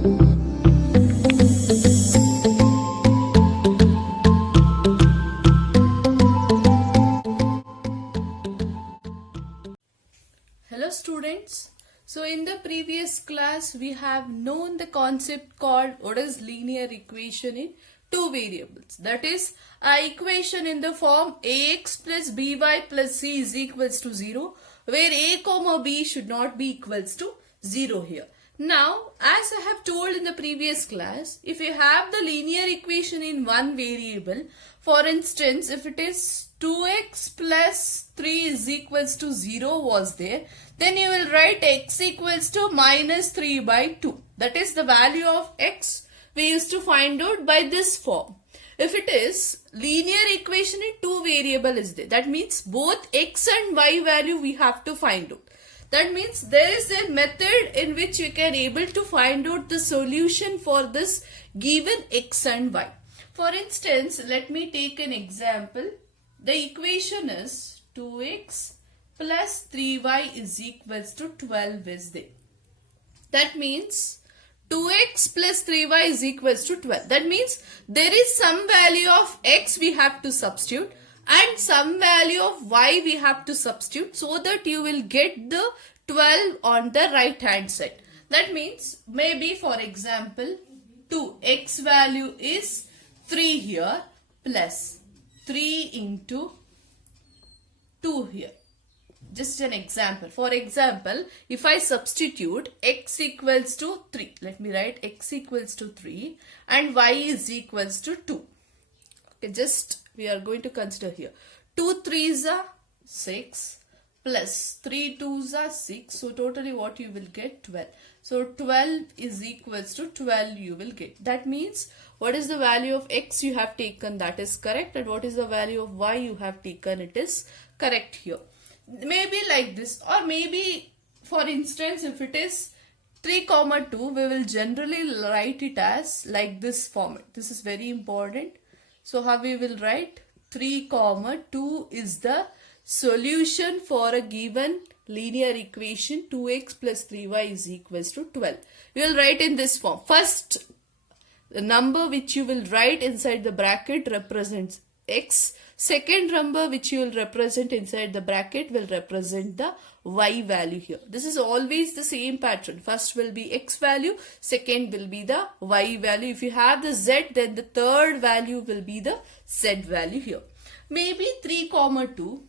Hello students. So in the previous class we have known the concept called what is linear equation in two variables. That is a equation in the form ax plus by plus c is equals to 0 where a comma b should not be equals to 0 here. Now as I have told in the previous class, if you have the linear equation in one variable, for instance if it is 2x plus 3 is equals to 0 was there, then you will write x equals to minus 3 by 2. That is the value of x we used to find out by this form. If it is linear equation in two variable is there, that means both x and y value we have to find out. That means there is a method in which you can able to find out the solution for this given x and y. For instance, let me take an example. The equation is 2x plus 3y is equals to 12 is there. That means 2x plus 3y is equals to 12. That means there is some value of x we have to substitute and some value of y we have to substitute so that you will get the 12 on the right hand side. That means maybe for example 2x value is 3 here plus 3 into 2 here. Just an example. For example, if I substitute x equals to 3, let me write x equals to 3 and y is equals to 2. Okay, just we are going to consider here. 2 3s are 6 plus 3 2s are 6. So totally what you will get? 12. So 12 is equals to 12 you will get. That means what is the value of x you have taken, that is correct, and what is the value of y you have taken, it is correct here. Maybe like this, or maybe for instance if it is 3 comma 2, we will generally write it as like this format. This is very important. So how we will write? 3 comma 2 is the solution for a given linear equation 2x plus 3y is equals to 12. We will write in this form. First, the number which you will write inside the bracket represents x. Second number which you will represent inside the bracket will represent the y value here. This is always the same pattern. First will be x value, second will be the y value. If you have the z, then the third value will be the z value here. Maybe 3 comma 2,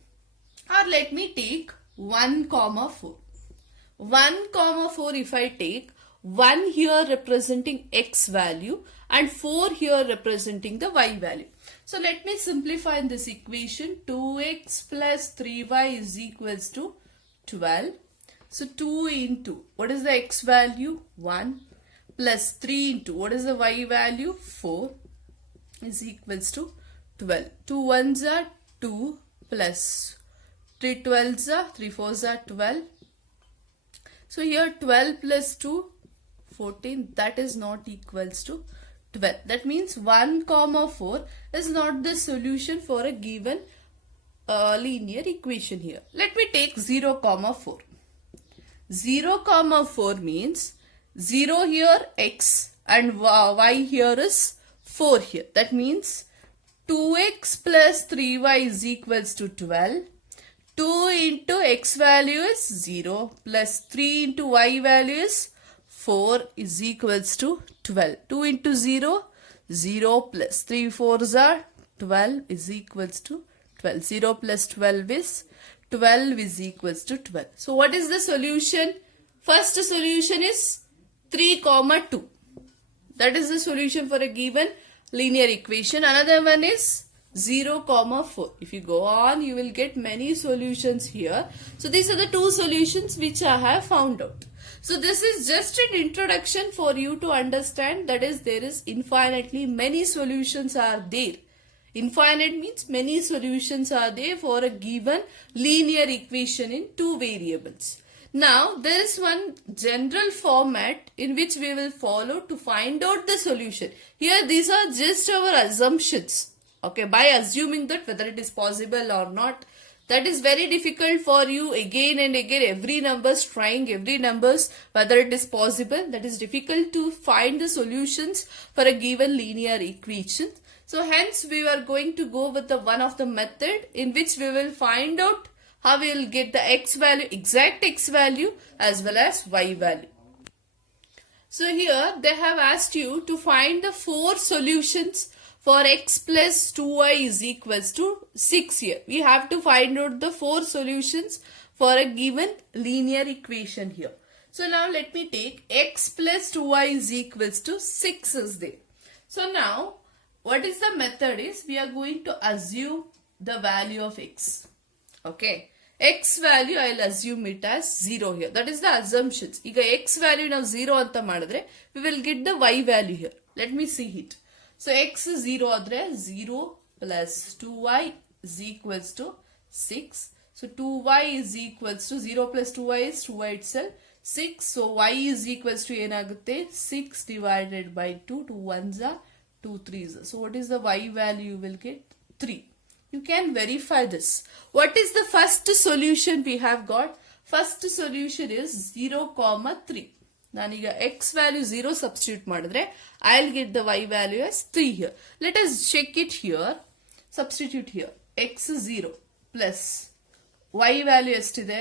or let me take 1 comma 4. 1 comma 4 if I take, 1 here representing x value and 4 here representing the y value. So let me simplify in this equation. 2x plus 3y is equals to 12. So 2 into, what is the x value? 1 plus 3 into, what is the y value? 4 is equals to 12. 2 1s are 2 plus 3 12s are 3 4s are 12. So here 12 plus 2, 14, that is not equals to 12. That means 1 comma 4 is not the solution for a given linear equation here. Let me take 0 comma 4. 0 comma 4 means 0 here x and y here is 4 here. That means 2x plus 3y is equals to 12. 2 into x value is 0 plus 3 into y value is 4 is equals to 12. 2 into 0, 0 plus 3 4s are 12 is equals to 12. 0 plus 12 is 12 is equals to 12. So what is the solution? First solution is 3 comma 2. That is the solution for a given linear equation. Another one is 0 comma 4. If you go on, you will get many solutions here. So these are the two solutions which I have found out. So this is just an introduction for you to understand, that is there is infinitely many solutions are there. Infinite means many solutions are there for a given linear equation in two variables. Now there is one general format in which we will follow to find out the solution. Here these are just our assumptions. Okay, by assuming that whether it is possible or not, That is very difficult for you again and again, every numbers, trying every numbers, whether it is possible. That is difficult to find the solutions for a given linear equation. So hence we are going to go with the one of the method in which we will find out how we will get the x value, exact x value as well as y value. So here they have asked you to find the 4 solutions for x plus 2y is equals to 6 here. We have to find out the 4 solutions for a given linear equation here. So now let me take x plus 2y is equals to 6 is there. So now what is the method is we are going to assume the value of x. Okay. X value I will assume it as 0 here. That is the assumptions. If x value now 0 anta madidre, we will get the y value here. Let me see it. So x is 0 adre 0 plus 2y is equals to 6. So 2y is equals to 0 plus 2y is 2y itself 6. So y is equals to enagutte 6 divided by 2. 2 ones are 2 threes. So what is the y value you will get? 3. You can verify this. What is the first solution we have got? First solution is 0, 3. ನಾನೀಗ x value 0 substitute ಮಾಡಿದ್ರೆ I'll get the y value as 3 here. Let us check it here. Substitute here. x 0 plus y value ಎಷ್ಟಿದೆ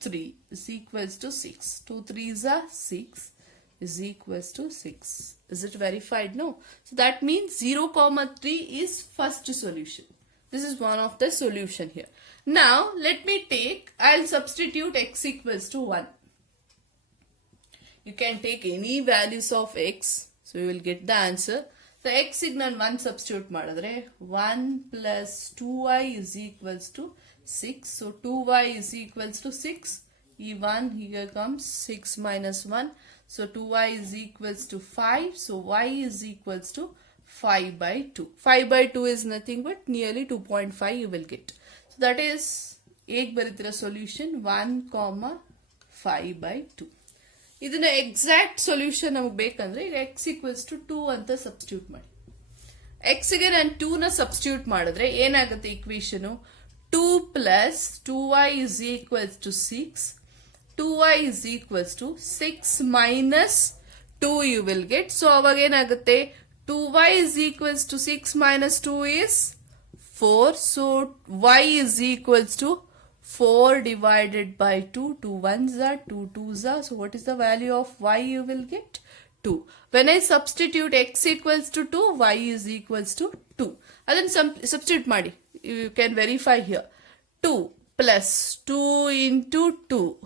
3 is equals to 6. 2 3s are 6 is equals to 6. Is it verified? No. So that means 0, 3 is first solution. This is one of the solution here. Now let me take, I'll substitute x equals to 1. You can take any values of x. So you will get the answer. The x signal 1 substitute madadre 1 plus 2y is equals to 6. So 2y is equals to 6. E1 here comes 6 minus 1. So 2y is equals to 5. So y is equals to 5 by 2. 5 by 2 is nothing but nearly 2.5 you will get. So that is ek baritira solution 1, 5 by 2. ಇದನ್ನ exact solution ನಮಗೆ ಬೇಕಂದ್ರೆ ಈಗ x equals to 2 ಅಂತ substitute ಮಾಡಿ. x ಗೆ ನಾನು 2 ನ substitute ಮಾಡಿದ್ರೆ ಏನಾಗುತ್ತೆ equation 2 plus 2y is equals to 6. 2y is equals to 6 minus 2 you will get. So ಅವಾಗ ಏನಾಗುತ್ತೆ 2y is equals to 6 minus 2 is 4. So y is equals to 4 divided by 2. 2 ones are 2 twos are. So what is the value of y you will get? 2. When I substitute x equals to 2, y is equals to 2. And then substitute madi. You can verify here. 2 plus 2 into 2.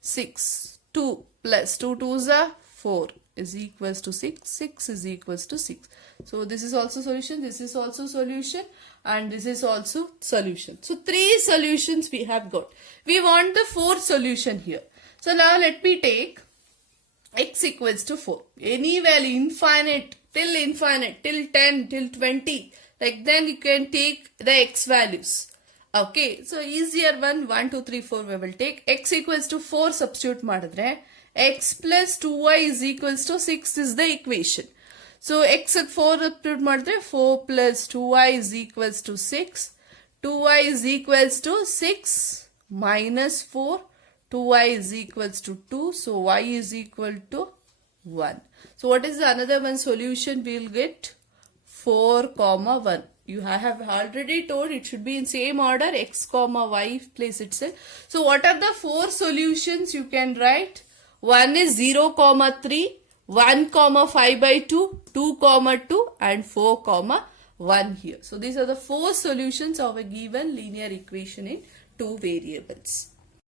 6. 2 plus 2 twos are 4 is equals to 6. 6 is equals to 6. So this is also solution. This is also solution. And this is also solution. So 3 solutions we have got. We want the 4th solution here. So now let me take x equals to 4. Any value infinite, till 10, till 20. Like then you can take the x values. Okay. So easier one 1, 2, 3, 4 we will take. X equals to 4 substitute madadre. X plus 2y is equals to 6 is the equation. So x at 4 substitute madre 4 plus 2y is equals to 6. 2y is equals to 6 minus 4. 2y is equals to 2. So y is equal to 1. So what is the another one solution we will get? 4, 1. You have already told it should be in same order x, y place itself. So what are the 4 solutions you can write? One is 0, 3. 1, 5 by 2, 2, 2 and 4, 1 here. So these are the 4 solutions of a given linear equation in 2 variables.